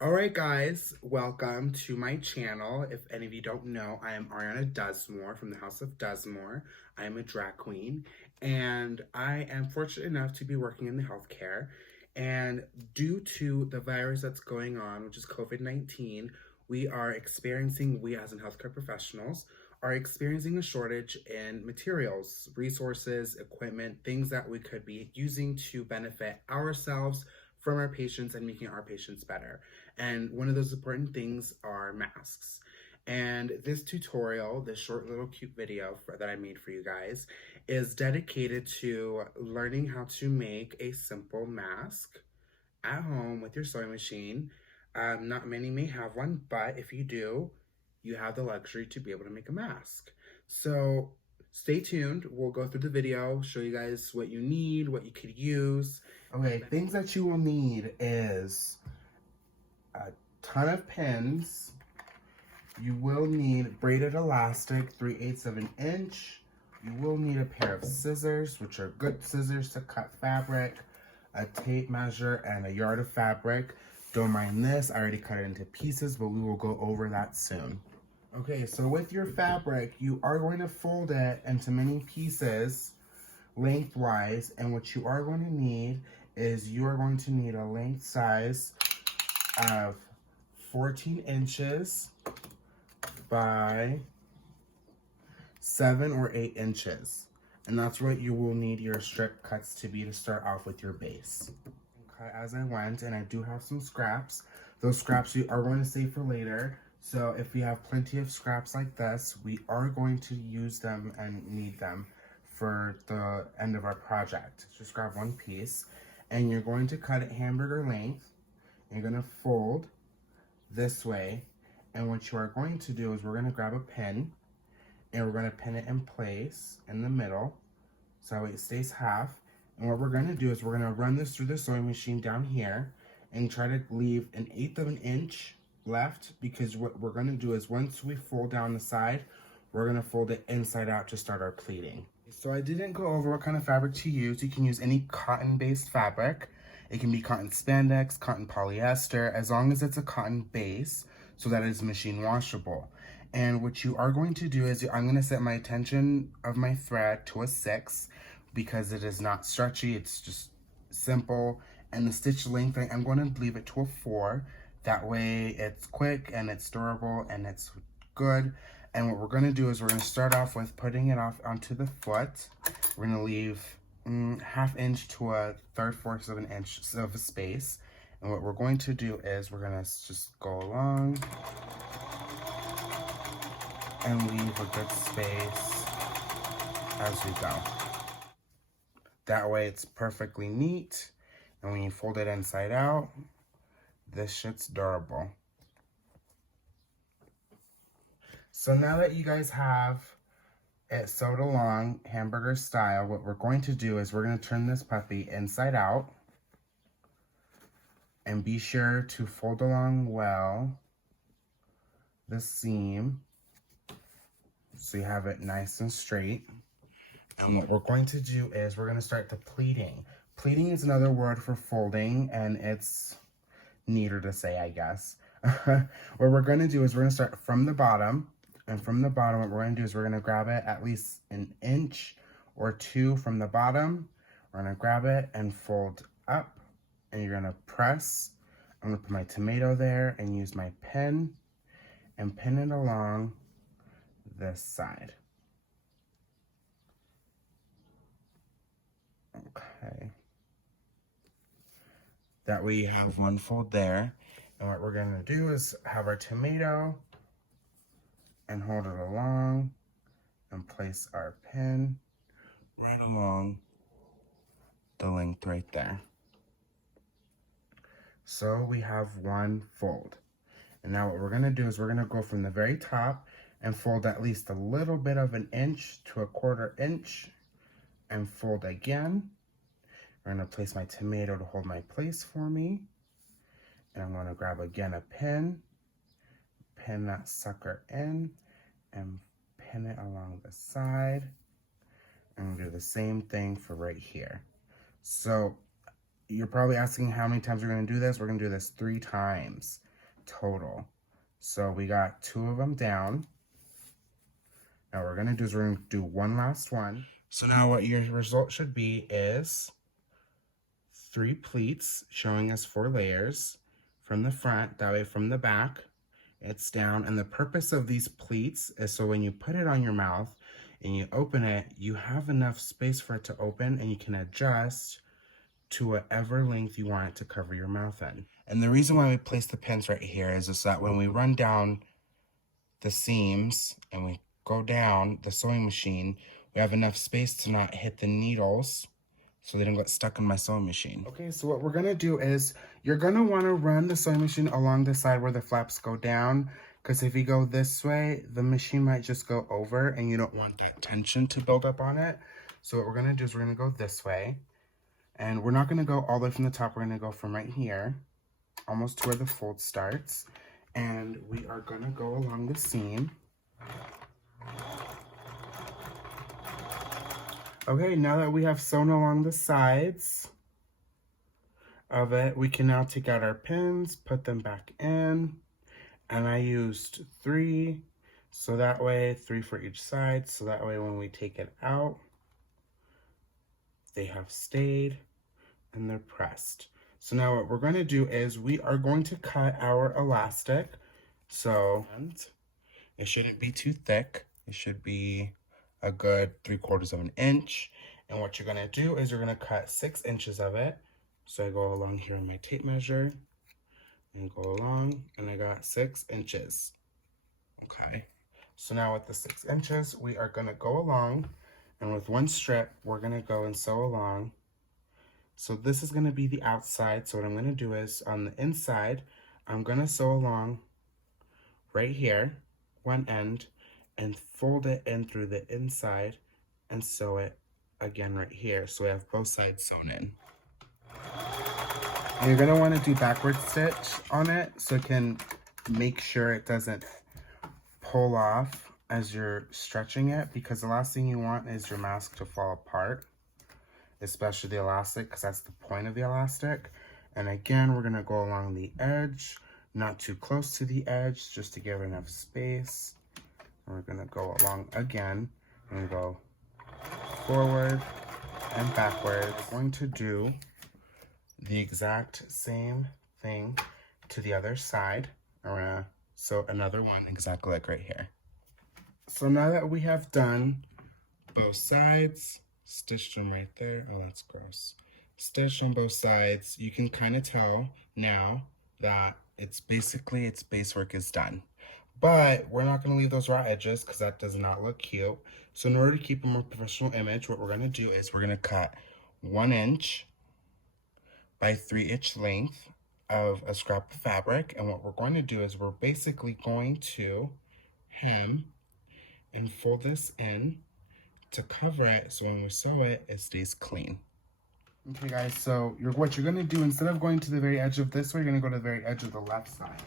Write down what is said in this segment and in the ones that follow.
Alright guys, welcome to my channel. If any of you don't know, I am Ariana Dusmore from the House of Dusmore. I am a drag queen and I am fortunate enough to be working in the healthcare. And due to the virus that's going on, which is COVID-19, we as in healthcare professionals, are experiencing a shortage in materials, resources, equipment, things that we could be using to benefit ourselves from our patients and making our patients better. And one of those important things are masks. And this tutorial, this short little cute video that I made for you guys, is dedicated to learning how to make a simple mask at home with your sewing machine. Not many may have one, but if you do, you have the luxury to be able to make a mask. So stay tuned. We'll go through the video, show you guys what you need, what you could use. Okay, things that you will need is a ton of pins. You will need braided elastic, 3/8 of an inch. You will need a pair of scissors, which are good scissors to cut fabric, a tape measure, and a yard of fabric. Don't mind this, I already cut it into pieces, but we will go over that soon. Okay, so with your fabric, you are going to fold it into many pieces lengthwise, and what you are going to need is you are going to need a length size of 14 inches by 7 or 8 inches. And that's what you will need your strip cuts to be to start off with your base. Cut as I went, and I do have some scraps. Those scraps we are going to save for later. So if we have plenty of scraps like this, we are going to use them and need them for the end of our project. Just grab one piece, and you're going to cut it hamburger length. You're going to fold this way, and what you are going to do is we're going to grab a pin, and we're going to pin it in place in the middle so it stays half. And what we're going to do is we're going to run this through the sewing machine down here and try to leave 1/8 of an inch left, because what we're going to do is once we fold down the side, we're going to fold it inside out to start our pleating. So I didn't go over what kind of fabric to use. You can use any cotton-based fabric. It can be cotton spandex, cotton polyester, as long as it's a cotton base so that it is machine washable. And what you are going to do is I'm going to set my tension of my thread to a 6 because it is not stretchy, it's just simple. And the stitch length, I'm going to leave it to a 4. That way it's quick and it's durable and it's good. And what we're going to do is we're going to start off with putting it off onto the foot. We're going to leave 1/2 inch to a 3/4 of an inch of a space. And what we're going to do is we're going to just go along and leave a good space as we go. That way it's perfectly neat. And when you fold it inside out, this shit's durable. So now that you guys have it sewed along hamburger style, what we're going to do is we're going to turn this puppy inside out. And be sure to fold along well the seam so you have it nice and straight. And what we're going to do is we're going to start the pleating. Pleating is another word for folding, and it's neater to say, I guess. What we're going to do is we're going to start from the bottom. And from the bottom, what we're going to do is we're going to grab it at least 1 inch or 2 from the bottom. We're going to grab it and fold up, and you're going to press. I'm going to put my tomato there and use my pin and pin it along this side. Okay. That way you have one fold there. And what we're going to do is have our tomato and hold it along and place our pin right along the length right there. So we have one fold. And now what we're going to do is we're going to go from the very top and fold at least a little bit of 1 inch to a 1/4 inch and fold again. I'm going to place my tomato to hold my place for me. And I'm going to grab again a pin that sucker in, and pin it along the side. And we'll do the same thing for right here. So you're probably asking how many times we're going to do this. We're going to do this 3 times. total. So we got 2 of them down. Now what we're gonna do is we're gonna do one last one. So now what your result should be is 3 pleats showing us 4 layers from the front. That way from the back, it's down. And the purpose of these pleats is so when you put it on your mouth and you open it, you have enough space for it to open and you can adjust to whatever length you want it to cover your mouth in. And the reason why we place the pins right here is that when we run down the seams and we go down the sewing machine, we have enough space to not hit the needles so they don't get stuck in my sewing machine. Okay, so what we're gonna do is you're gonna wanna run the sewing machine along the side where the flaps go down, because if you go this way, the machine might just go over and you don't want that tension to build up on it. So what we're gonna do is we're gonna go this way, and we're not gonna go all the way from the top. We're gonna go from right here, almost to where the fold starts, and we are gonna go along the seam. Okay, now that we have sewn along the sides of it, we can now take out our pins, put them back in, and I used 3, so that way, 3 for each side, so that way when we take it out, they have stayed and they're pressed. So now what we're going to do is we are going to cut our elastic. So it shouldn't be too thick. It should be a good 3/4 of an inch. And what you're going to do is you're going to cut 6 inches of it. So I go along here on my tape measure and go along, and I got 6 inches. Okay. So now with the 6 inches, we are going to go along, and with one strip, we're going to go and sew along. So this is going to be the outside. So what I'm going to do is on the inside, I'm going to sew along right here, one end, and fold it in through the inside and sew it again right here. So we have both sides sewn in. And you're going to want to do backward stitch on it so it can make sure it doesn't pull off as you're stretching it, because the last thing you want is your mask to fall apart, especially the elastic, because that's the point of the elastic. And again, we're going to go along the edge, not too close to the edge, just to give enough space. And we're going to go along again and go forward and backward. We're going to do the exact same thing to the other side. I'm gonna sew another one exactly like right here. So now that we have done both sides, stitched them right there. Oh, that's gross. Stitched on both sides. You can kind of tell now that it's basically its base work is done. But we're not going to leave those raw edges because that does not look cute. So in order to keep a more professional image, what we're going to do is we're going to cut 1 inch by 3 inch length of a scrap of fabric. And what we're going to do is we're basically going to hem and fold this in to cover it, so when we sew it, it stays clean. Okay guys, so what you're going to do, instead of going to the very edge of this way, you're going to go to the very edge of the left side.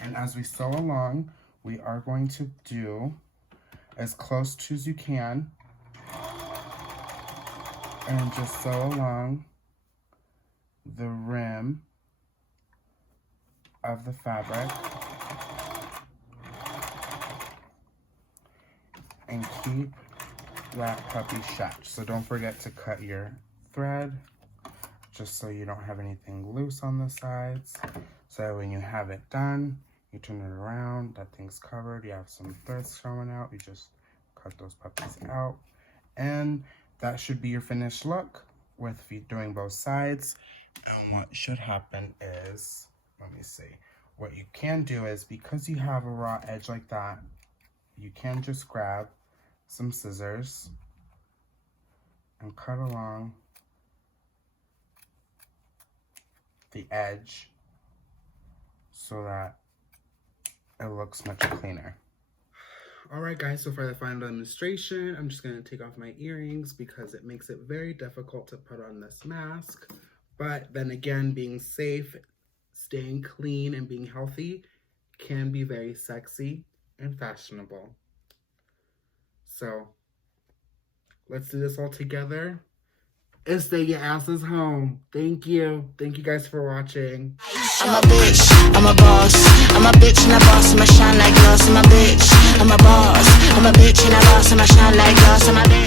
And as we sew along, we are going to do as close to as you can and just sew along the rim of the fabric and keep that puppy shut. So don't forget to cut your thread just so you don't have anything loose on the sides. So when you have it done, you turn it around, that thing's covered, you have some threads showing out, you just cut those puppies out. And that should be your finished look with doing both sides. And what should happen is, let me see, what you can do is, because you have a raw edge like that, you can just grab some scissors and cut along the edge so that it looks much cleaner. Alright guys, so for the final demonstration, I'm just going to take off my earrings because it makes it very difficult to put on this mask. But then again, being safe, staying clean, and being healthy can be very sexy and fashionable. So, let's do this all together and stay your asses home. Thank you. Thank you guys for watching. I'm a bitch, I'm a boss. I'm a bitch and a boss, I'ma shine like glass. I'm a bitch, I'm a boss. I'm a bitch and a boss, I'ma shine like glass. I'm a bitch.